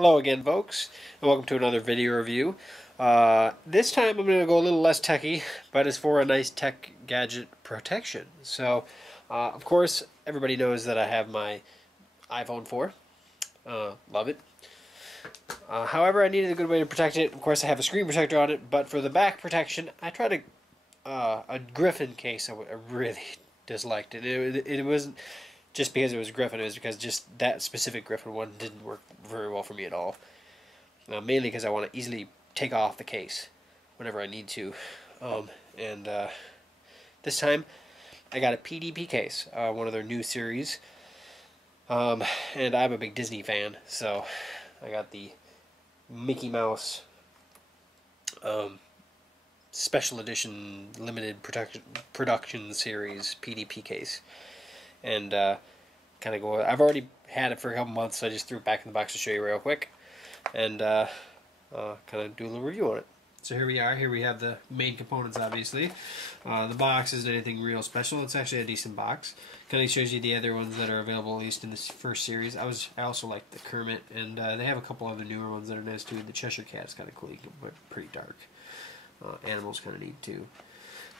Hello again, folks, and welcome to another video review. This time I'm going to go a little less techy, but it's for a nice tech gadget protection. So, of course, everybody knows that I have my iPhone 4. Love it. However, I needed a good way to protect it. Of course, I have a screen protector on it, but for the back protection, I tried a Griffin case I really disliked. It wasn't just because it was Griffin, it was because just that specific Griffin one didn't work very well for me at all. Mainly because I want to easily take off the case whenever I need to. This time I got a PDP case, one of their new series. And I'm a big Disney fan, so I got the Mickey Mouse special edition limited production series PDP case. And kind of go. I've already had it for a couple months, so I just threw it back in the box to show you real quick, and kind of do a little review on it. So here we are. Here we have the main components. Obviously, the box isn't anything real special. It's actually a decent box. Kind of shows you the other ones that are available, at least in this first series. I also like the Kermit, and they have a couple other newer ones that are nice too. The Cheshire Cat is kind of cool, but pretty dark. Animals kind of neat too,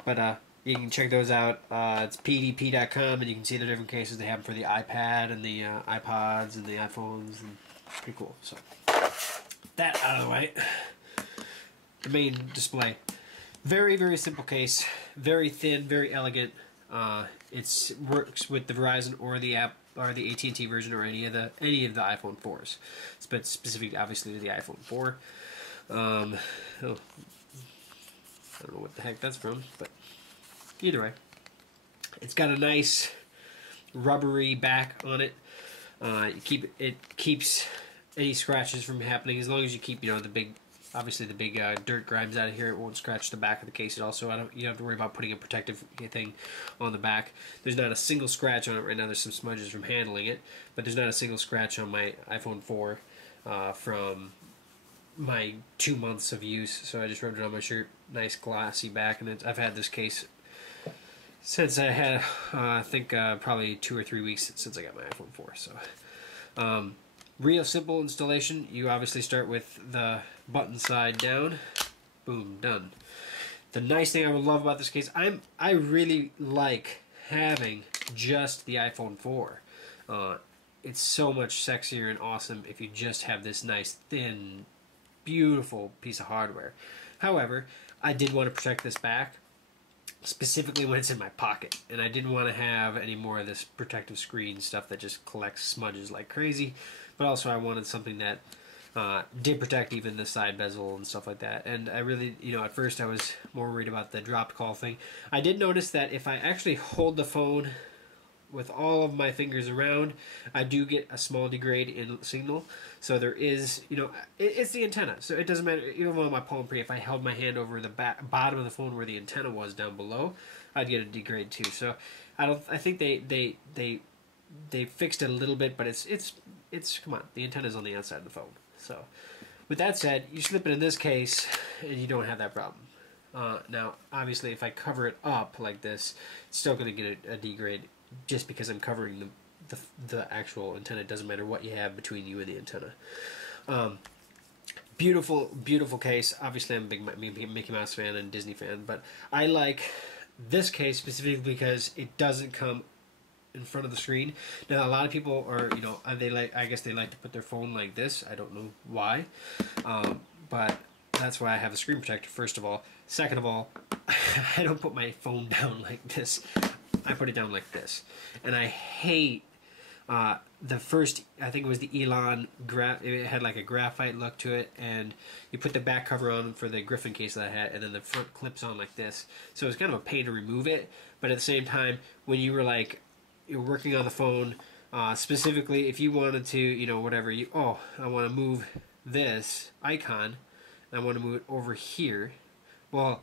but you can check those out. It's pdp.com, and you can see the different cases they have for the iPad and the iPods and the iPhones, and pretty cool. So that out of the way. The main display. Very, very simple case. Very thin, very elegant. It works with the Verizon or the AT&T version or any of the iPhone 4s. But specific, obviously, to the iPhone 4. I don't know what the heck that's from, but either way, it's got a nice rubbery back on it. It keeps any scratches from happening as long as you keep, the big, obviously the big dirt grimes out of here. It won't scratch the back of the case. Also, you don't have to worry about putting a protective thing on the back. There's not a single scratch on it right now. There's some smudges from handling it, but there's not a single scratch on my iPhone 4 from my 2 months of use. So I just rubbed it on my shirt. Nice glossy back, and I've had this case since I had, I think probably 2 or 3 weeks since I got my iPhone 4. So, real simple installation. You obviously start with the button side down. Boom, done. The nice thing I would love about this case, I really like having just the iPhone 4. It's so much sexier and awesome if you just have this nice, thin, beautiful piece of hardware. However, I did want to protect this back, specifically when it's in my pocket, and I didn't want to have any more of this protective screen stuff that just collects smudges like crazy, but also I wanted something that did protect even the side bezel and stuff like that. And I really, at first I was more worried about the dropped call thing. I did notice that if I actually hold the phone with all of my fingers around, I do get a small degrade in signal. So there is, it's the antenna. So it doesn't matter, even on my Palm Pre, if I held my hand over the bottom of the phone where the antenna was down below, I'd get a degrade too. So I think they fixed it a little bit, but it's come on, the antenna's on the outside of the phone. So with that said, you slip it in this case and you don't have that problem. Now, obviously, if I cover it up like this, it's still going to get a degrade just because I'm covering the actual antenna. It doesn't matter what you have between you and the antenna. Beautiful, beautiful case. Obviously, I'm a big Mickey Mouse fan and Disney fan, but I like this case specifically because it doesn't come in front of the screen. Now, a lot of people are, I guess they like to put their phone like this. I don't know why, but that's why I have a screen protector, first of all. Second of all, I don't put my phone down like this. I put it down like this. And I hate the first, I think it was the Elon, it had like a graphite look to it, and you put the back cover on for the Griffin case that I had, and then the front clips on like this. So it was kind of a pain to remove it, but at the same time, when you were like, you're working on the phone, specifically if you wanted to, whatever, I want to move this icon, and I want to move it over here, well,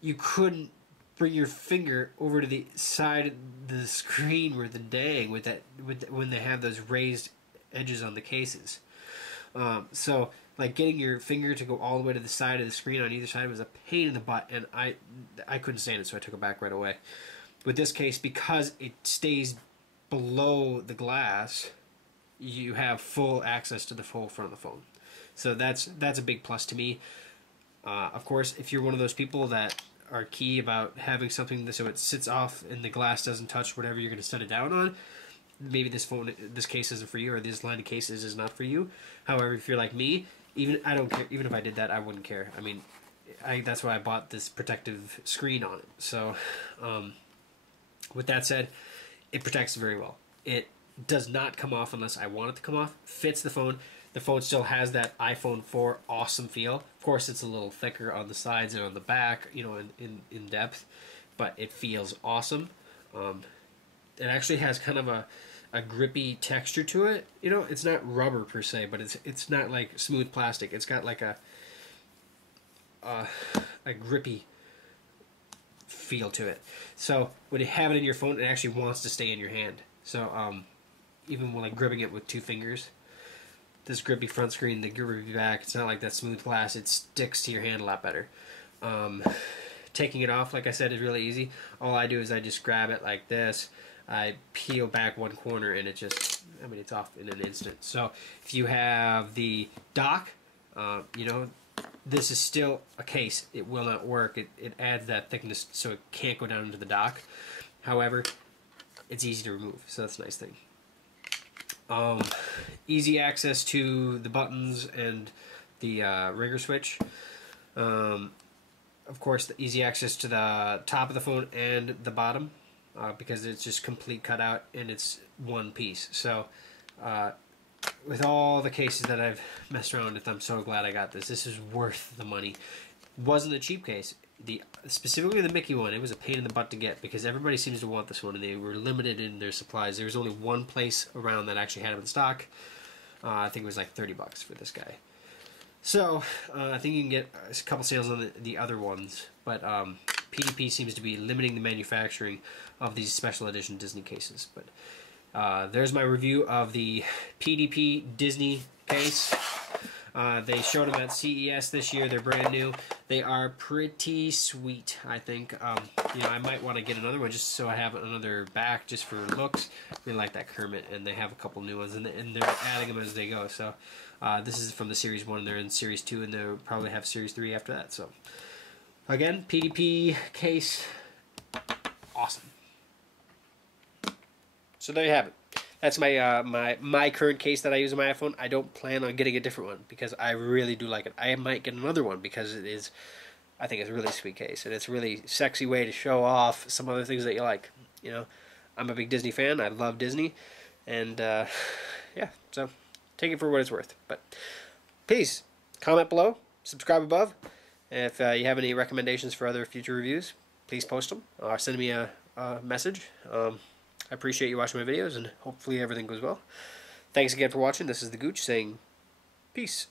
you couldn't bring your finger over to the side of the screen where when they have those raised edges on the cases. So like getting your finger to go all the way to the side of the screen on either side was a pain in the butt, and I couldn't stand it, so I took it back right away. With this case, because it stays below the glass, you have full access to the full front of the phone. So that's a big plus to me. Of course, if you're one of those people that are key about having something so it sits off and the glass doesn't touch whatever you're going to set it down on, maybe this case isn't for you, or this line of cases is not for you. However, if you're like me, I don't care. Even if I did that, I wouldn't care. I mean, that's why I bought this protective screen on it. So, with that said, it protects very well. It does not come off unless I want it to come off. Fits the phone. The phone still has that iPhone 4 awesome feel. Of course, it's a little thicker on the sides and on the back, you know, in depth, but it feels awesome. It actually has kind of a grippy texture to it. You know, it's not rubber per se, but it's not like smooth plastic. It's got like a grippy feel to it. So when you have it in your phone, it actually wants to stay in your hand. So even when like gripping it with 2 fingers, this grippy front screen, the grippy back, it's not like that smooth plastic. It sticks to your hand a lot better. Taking it off, like I said, is really easy. All I do is I just grab it like this. I peel back one corner and it just, I mean, it's off in an instant. So if you have the dock, you know, this is still a case. It will not work. It adds that thickness so it can't go down into the dock. However, it's easy to remove, so that's a nice thing. Easy access to the buttons and the ringer switch. Of course, the easy access to the top of the phone and the bottom, because it's just complete cutout and it's one piece. So with all the cases that I've messed around with, I'm so glad I got this. This is worth the money. It wasn't a cheap case. Specifically the Mickey one, it was a pain in the butt to get because everybody seems to want this one and they were limited in their supplies. There was only one place around that actually had them in stock. I think it was like $30 for this guy. So I think you can get a couple sales on the other ones, but PDP seems to be limiting the manufacturing of these special edition Disney cases. But there's my review of the PDP Disney case. They showed them at CES this year. They're brand new. They are pretty sweet, I think. You know, I might want to get another one just so I have another back just for looks. I really like that Kermit, and they have a couple new ones, and they're adding them as they go. So this is from the Series 1. They're in Series 2, and they'll probably have Series 3 after that. So again, PDP case, awesome. So there you have it. That's my my current case that I use on my iPhone. I don't plan on getting a different one because I really do like it. I might get another one because it is, I think it's a really sweet case and it's a really sexy way to show off some other things that you like. You know, I'm a big Disney fan. I love Disney, and yeah. So take it for what it's worth. But please comment below, subscribe above. If you have any recommendations for other future reviews, please post them or send me a message. I appreciate you watching my videos, and hopefully everything goes well. Thanks again for watching. This is the Gooch saying peace.